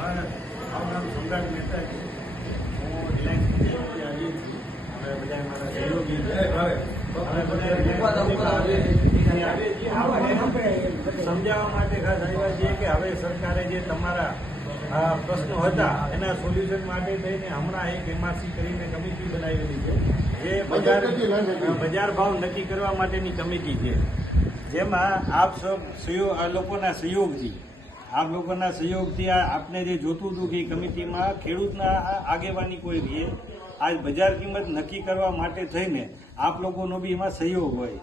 મારું નામ સમ્રાટ મહેતા છે. હું રિલાયન્સ આવી છું. હવે બધા મારા સહયોગી સમજાવવા માટે ખાસ આવ્યા છીએ કે હવે સરકારે જે તમારા પ્રશ્નો હતા એના સોલ્યુશન માટે થઈને હમણાં એક એમઆરસી કરીને કમિટી બનાવેલી છે, જે બજાર ભાવ નક્કી કરવા માટેની કમિટી છે, જેમાં આપ સૌ લોકોના સહયોગથી આપને જે જોતું હતું કે કમિટીમાં ખેડૂતના આગેવાની કોઈ રહીએ, આજ બજાર કિંમત નક્કી કરવા માટે થઈને આપ લોકોનો બી એમાં સહયોગ હોય.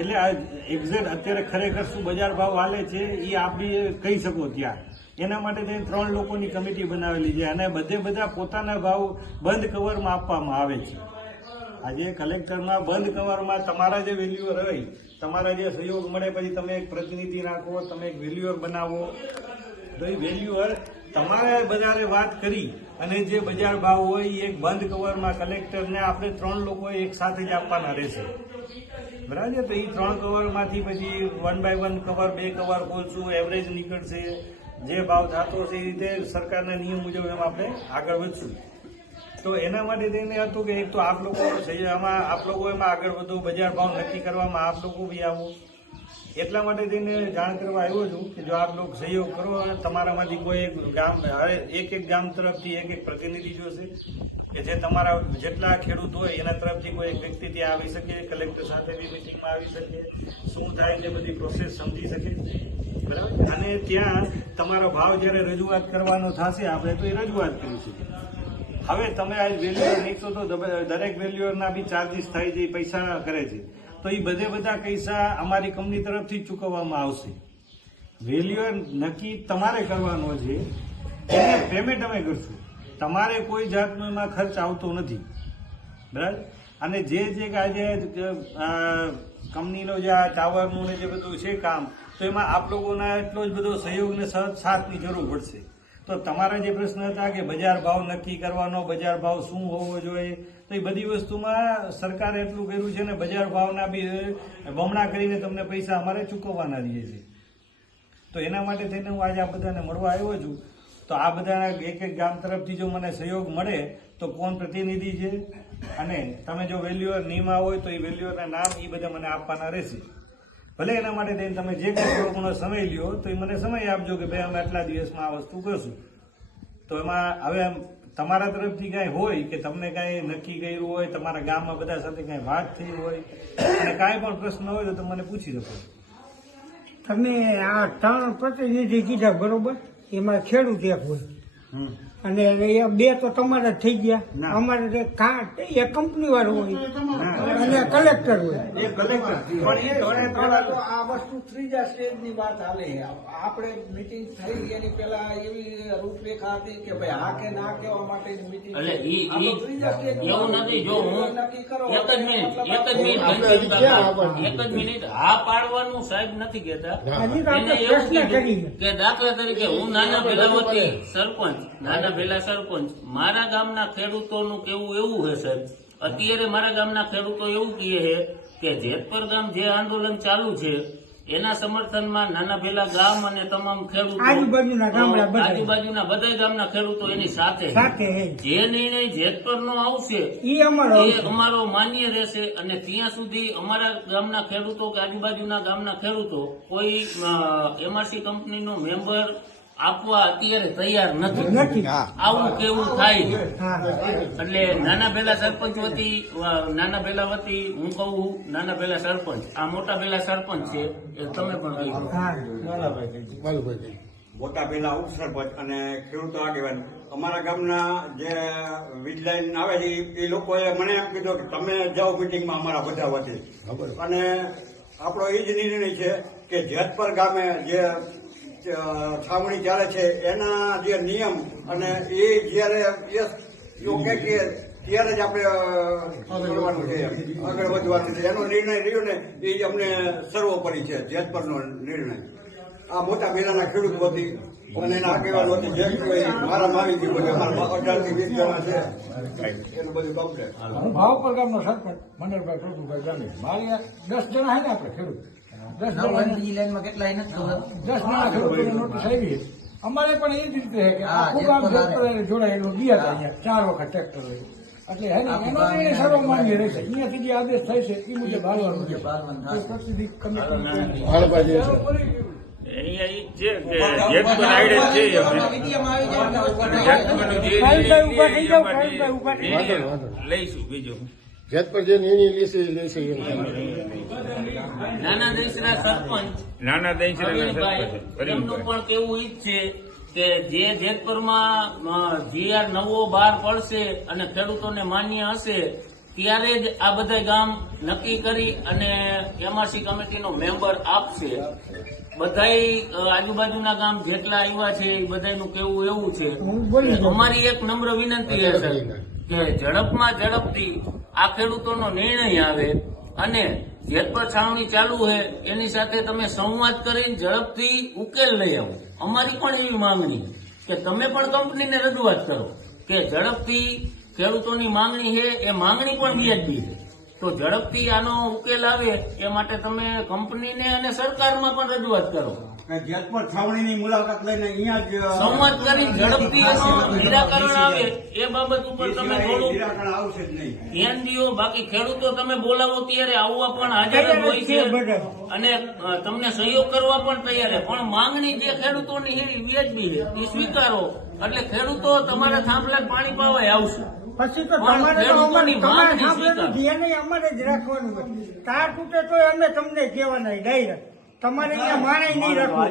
એટલે આ એક્ઝેક્ટ અત્યારે ખરેખર શું બજાર ભાવ હાલે છે એ આપ બી કહી શકો ત્યાં. એના માટે થઈને 3 લોકોની કમિટી બનાવેલી છે અને બધા પોતાના ભાવ બંધ કવરમાં આપવામાં આવે છે. આજે કલેક્ટરમાં બંધ કવરમાં તમારા જે વેલ્યુઅર હોય, તમારા જે સહયોગ મળે, પછી તમે એક પ્રતિનિધિ રાખો, તમે એક વેલ્યુઅર બનાવો, તો એ વેલ્યુઅર તમારે બજારે વાત કરી અને જે બજાર ભાવ હોય એ એક બંધ કવરમાં કલેક્ટરને આપણે 3 લોકોએ એક સાથે જ આપવાના રહેશે. બરાબર છે? તો એ 3 કવરમાંથી પછી 1 by 1 કવર, 2 કવર ખોલશું, એવરેજ નીકળશે, જે ભાવ થતો હશે એ રીતે સરકારના નિયમ મુજબ એમ આપણે આગળ વધશું. તો એના માટે થઈને હતું કે એક તો આપ લોકો એમાં આગળ વધો, બજાર ભાવ નક્કી કરવામાં આપ લોકો બી આવો. એટલા માટે થઈને જાણ કરવા આવ્યો છું કે જો આપ લોકો સહયોગ કરો અને તમારામાંથી કોઈ એક ગામ તરફથી એક પ્રતિનિધિ જોશે કે જે તમારા જેટલા ખેડૂત હોય એના તરફથી કોઈ એક વ્યક્તિ ત્યાં આવી શકે, કલેક્ટર સાથે બી મિટિંગમાં આવી શકે, શું થાય છે બધી પ્રોસેસ સમજી શકે. બરાબર? અને ત્યાં તમારો ભાવ જ્યારે રજૂઆત કરવાનો થશે આપણે તો એ રજૂઆત કરીશું. હવે તમે આ વેલ્યુઅર નીકળો તો દરેક વેલ્યુઅરના બી ચાર્જીસ થાય છે, પૈસા કરે છે, તો એ બધા પૈસા અમારી કંપની તરફથી ચૂકવવામાં આવશે. વેલ્યુઅર નક્કી તમારે કરવાનો છે, એને પેમેન્ટ અમે કરશું. તમારે કોઈ જાતનો એમાં ખર્ચ આવતો નથી. બરાબર? અને જે આજે કંપનીનો જે આ ટાવરનું ને જે બધું છે કામ, તો એમાં આપ લોકોના એટલો જ બધો સહયોગ ને સાથની જરૂર પડશે. તો તમારા જે પ્રશ્ન હતા કે બજાર ભાવ નક્કી કરવાનો, બજાર ભાવ શું હોવો જોઈએ, તો એ બધી વસ્તુમાં સરકારે એટલું કર્યું છે ને બજાર ભાવના બી બમણા કરીને તમને પૈસા અમારે ચૂકવવાના રહીએ છે. તો એના માટે થઈને હું આજે આ બધાને મળવા આવ્યો છું. તો આ બધા એક ગામ તરફથી જો મને સહયોગ મળે તો કોણ પ્રતિનિધિ છે અને તમે જો વેલ્યુઅર નિયમા હોય તો એ વેલ્યુઅરના નામ એ બધા મને આપવાના રહેશે. ભલે એના માટે થઈને તમે જે કંઈ થોડો ઘણો સમય લ્યો તો એ મને સમય આપજો કે ભાઈ અમે આટલા દિવસમાં આ વસ્તુ કરશું. તો એમાં હવે તમારા તરફથી કાંઈ હોય કે તમને કાંઈ નક્કી કર્યું હોય, તમારા ગામમાં બધા સાથે કાંઈ વાત થઈ હોય અને કાંઈ પણ પ્રશ્ન હોય તો તમે મને પૂછી શકો. તમે આ 3 પ્રતિનિધિ કીધા બરોબર, એમાં ખેડૂત એક હોય અને 2 તો તમારા થઈ ગયા. અમારે એ કંપની વાળો હોય અને કલેક્ટર હોય. આ વસ્તુ ત્રીજા સ્ટેજની વાત હાલે. આપણે મીટિંગ થઈ એની પેલા એવી રૂપરેખા હતી કે ભાઈ હા કે ના કહેવા માટે મીટિંગ. એવું નથી. જો હું એક જ મિનિટ હા પાડવાનું સાહેબ નથી કહેતા. એને એવું કીધું કે દાખલા તરીકે હું નાના ભેલાવતી સરપંચ, મારા ગામના ખેડૂતોનું કેવું એવું છે સાહેબ, અત્યારે મારા ગામના ખેડૂતો એવું કહે છે કે જેતપર ગામ જે આંદોલન ચાલુ છે એના સમર્થનમાં નાના ભેલા ગામ અને તમામ ખેડૂતો, આજુબાજુના બધા ગામના ખેડૂતો એની સાથે જે નિર્ણય જેતપર નો આવશે એ અમારો માન્ય રહેશે. અને ત્યાં સુધી અમારા ગામના ખેડૂતો કે આજુબાજુના ગામના ખેડૂતો કોઈ એમઆરસી કંપનીનો મેમ્બર આપવા અત્યારે તૈયાર નથી. આવું કેવું થાય. એટલે નાના ભેલા સરપંચ વતી હું કહું, નાના ભેલા સરપંચ, આ મોટા ભેલા સરપંચ છે એ તમે પણ મોટા ભેલા ઉપસરપંચ અને ખેડૂતો આગેવાન અમારા ગામના જે વીજ લાઈન આવે છે એ લોકોએ મને એમ કીધું કે તમે જાઓ મિટિંગમાં અમારા બધા વતી. અને આપણો એ જ નિર્ણય છે કે જેતપર ગામે જે છાવણી ચાલે છે એના જે નિયમ અને એ જયારે ત્યારે જ આપણે કરવાનું છે, આગળ વધવાનું છે. એનો નિર્ણય રહ્યો ને એ જ અમને સર્વોપરી છે, જેતપરનો નિર્ણય. આ મોટા ભેલાના ખેડૂત વતી અને એના આગેવાન વતી જે મારામાં આવી ગયું બધું. અમારા 18 થી 20 જણા છે એનું બધું કમ્પ્લેટ. હું ભાવપર ગામનો સરપંચ મંડળભાઈ પ્રભુભાઈ જાણી. મારી 10 જણા છે ને આપણે ખેડૂત. 10 જણા કેટલા 10 જણા ખેડૂતોને નોટિસ આવી. અમારે પણ એ જ રીતે છે કે આખું ગામ ટ્રેક્ટર જોડાયેલું ગયા હતા અહીંયા 4 વખત ટ્રેક્ટર હોય એટલે હે ને એનો નિર્ણય સર્વમાન્ય રહેશે. અહીંયાથી જે આદેશ થાય છે એ મુજબ હાલવાનું છે. કોઈ પ્રતિનિધિ કમિટી અહીંયા ઈ છે કે જેતપુર આઈડે છે લઈશું બીજું જેતપુર જે નિર્ણય લેશે એ લેશે એમ. નાના દેશના સરપંચ નાના પ્રવીણભાઈ, એમનું પણ કેવું ઈ જ છે કે જે જેતપુરમાં GR નવો બહાર પડશે અને ખેડૂતોને માન્ય હશે ત્યારે જ આ બધા ગામ નક્કી કરી અને MRC કમિટીનો મેમ્બર આપશે. બધાય આજુબાજુના ગામ જેટલા આવ્યા છે એ બધાનું કેવું એવું છે કે અમારી એક નમ્ર વિનંતી છે કે ઝડપમાં ઝડપથી આ ખેડૂતોનો નિર્ણય આવે અને જેતપર છાવણી ચાલુ છે એની સાથે તમે સંવાદ કરીને ઝડપથી ઉકેલ લઈ આવો. અમારી પણ એવી માંગણી કે તમે પણ કંપનીને રજૂઆત કરો કે ઝડપથી ખેડૂતોની માંગણી છે એ માંગણી પણ વ્યાજબી છે તો ઝડપથી આનો ઉકેલ આવે એ માટે તમે કંપનીને અને સરકારમાં પણ રજૂઆત કરો. જેતપુર છાવણીની મુલાકાત લઈને અહીંયા જ સંવાદ કરી ઝડપથી એનું નિરાકરણ આવે એ બાબત ઉપર તમે થોડું નિરાકરણ આવશે જ નહીં. ધ્યાન દો. બાકી ખેડૂતો તમે બોલાવો ત્યારે આવવા પણ હાજર જ હોય છે અને તમને સહયોગ કરવા પણ તૈયાર છે પણ માંગણી જે ખેડૂતોની છે એ વ્યાજબી છે એ સ્વીકારો એટલે ખેડૂતો તમારા થાંભલા પાણી પાવા આવશે. પછી તો પણ તમારે તો ખેડૂતોની તમારે માંગણી સાંભળેલું ધ્યાન અમારે જ રાખવાનું હોય. તાર તૂટે તો અમે તમને કહેવાના ડાયરેક્ટ. તમારે અહીંયા માણસ નહીં રાખવું.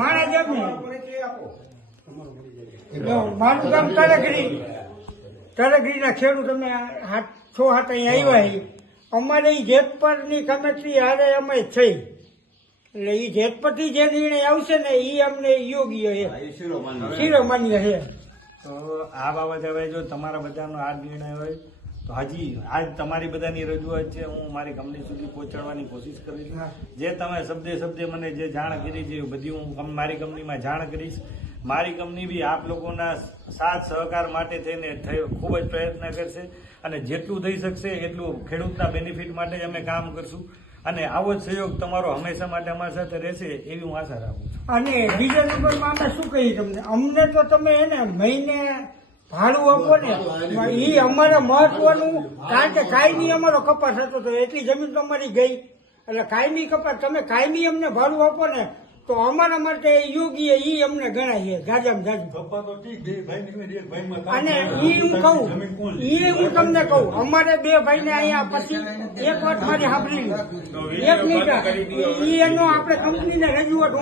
માણસ જ નહીં. મારું ગામ તરગડીના ખેડૂત અમે 6-7 અહીંયા આવ્યા છીએ. અમારે ઈ જેતપરની કમિટી હારે અમે થઈ એટલે ઈ જેતપરથી જે નિર્ણય આવશે ને એ અમને યોગ્ય છે, શિરોમાન્ય છે. તો આ બાબતે હવે જો તમારા બધાનો આ નિર્ણય હોય તો હજી આજ તમારી બધાની રજૂઆત છે હું મારી કંપની સુધી પહોંચાડવાની કોશિશ કરીશ. જે તમે શબ્દે મને જે જાણ કરી છે એ બધી હું મારી કંપનીમાં જાણ કરીશ. મારી કંપની બી આપ લોકોના સાથ સહકાર માટે થઈને ખૂબ જ પ્રયત્ન કરશે અને જેટલું થઈ શકશે એટલું ખેડૂતના બેનિફિટ માટે જ અમે કામ કરશું અને આવો જ સહયોગ તમારો હંમેશા માટે અમારી સાથે રહેશે એવી હું આશા રાખું છું. અને બીજા નંબરમાં અમે શું કહીએ તમને, અમને તો તમે એને મહિને ભાડું આપો ને એ અમારે મહત્વનું, કારણ કે કાયમી અમારો કપાસ હતો તો એટલી જમીન તો અમારી ગઈ એટલે કાયમી કપાસ તમે કાયમી અમને ભાડું આપો ને તો અમારા માટે યોગ્ય એ અમને ગણાય જાજામ જાજુ. અને એ હું કહું હું તમને કહું અમારે 2 ભાઈને અહીંયા પછી એક વાત મારી સાંભળી 1 મિનિટ એનો આપણે કંપનીને રજૂઆત